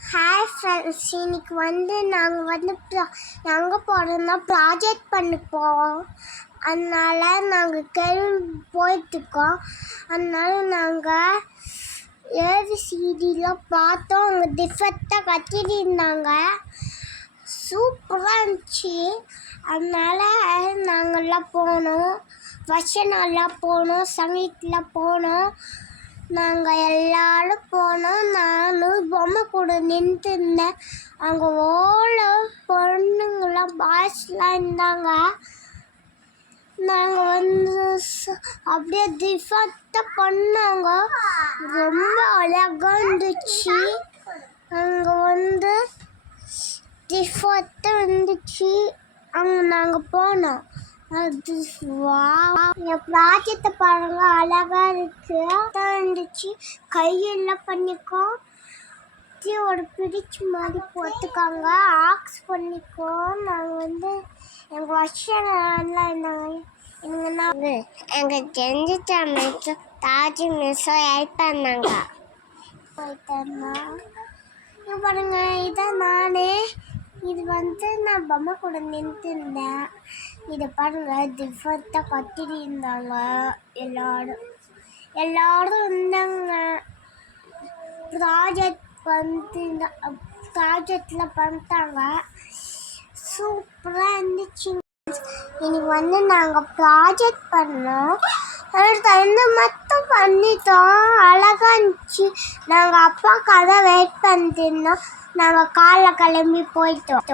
Hi friends, இன்னைக்கு நாங்கள் எங்கே போகிறோம்னா ப்ராஜெக்ட் பண்ண போவோம். அதனால நாங்கள் கிளம்பி போயிட்டுருக்கோம். அதனால நாங்கள் ஏபிசிடிலாம் பார்த்தோம். அவங்க டிஃபெக்டாக கட்டிட்டு இருந்தாங்க. சூப்பராக இருந்துச்சு. அதனால நாங்கள்லாம் போனோம். வர்ஷனாலாம் போனோம், சங்கீத்லாம் போனோம். நாங்கள் எல்லோரும் போனோம். நானும் பொம்மை கூட நின்றுருந்தேன். அங்கே பொண்ணுங்களாம் பாய்ஸ்லாம் இருந்தாங்க. நாங்கள் அப்படியே டிஃபெக்டாக பண்ணாங்க. ரொம்ப அழகாக இருந்துச்சு. அங்கே டிஃபெக்டாக இருந்துச்சு. அங்கே நாங்கள் போனோம். அது என் ப்ராஜெக்டை பாருங்க, அழகா இருந்துச்சு. கையெல்லாம் பண்ணிக்கோ, ஒரு பிடிச்சி மாதிரி போட்டுக்காங்க. ஆக்ஸ் பண்ணிக்கோ. நாங்கள் எங்கள் வருஷம்லாம் இருந்தாங்க. எங்கள் தெரிஞ்ச மிஸ் தாஜி மிஸ்ஸோ ஹெல்ப் பண்ணாங்க. பாருங்க, இதான் நானே. இது நான் பொம்மை கூட நின்றுருந்தேன். இதை பாருங்க, டிஃபெக்டாக கட்டிட்டு இருந்தாங்க. எல்லாரும் இருந்தாங்க. ப்ராஜெக்டில் பண்ணிட்டாங்க. சூப்பராக இருந்துச்சு. இன்னைக்கு நாங்கள் ப்ராஜெக்ட் பண்ணோம். மட்டும் பண்ணிட்டோம். அழகாக இருந்துச்சு. நாங்கள் அப்பாவுக்காக வெயிட் பண்ணிட்டு இருந்தோம். நாங்கள் காலைல கிளம்பி போயிட்டோம்.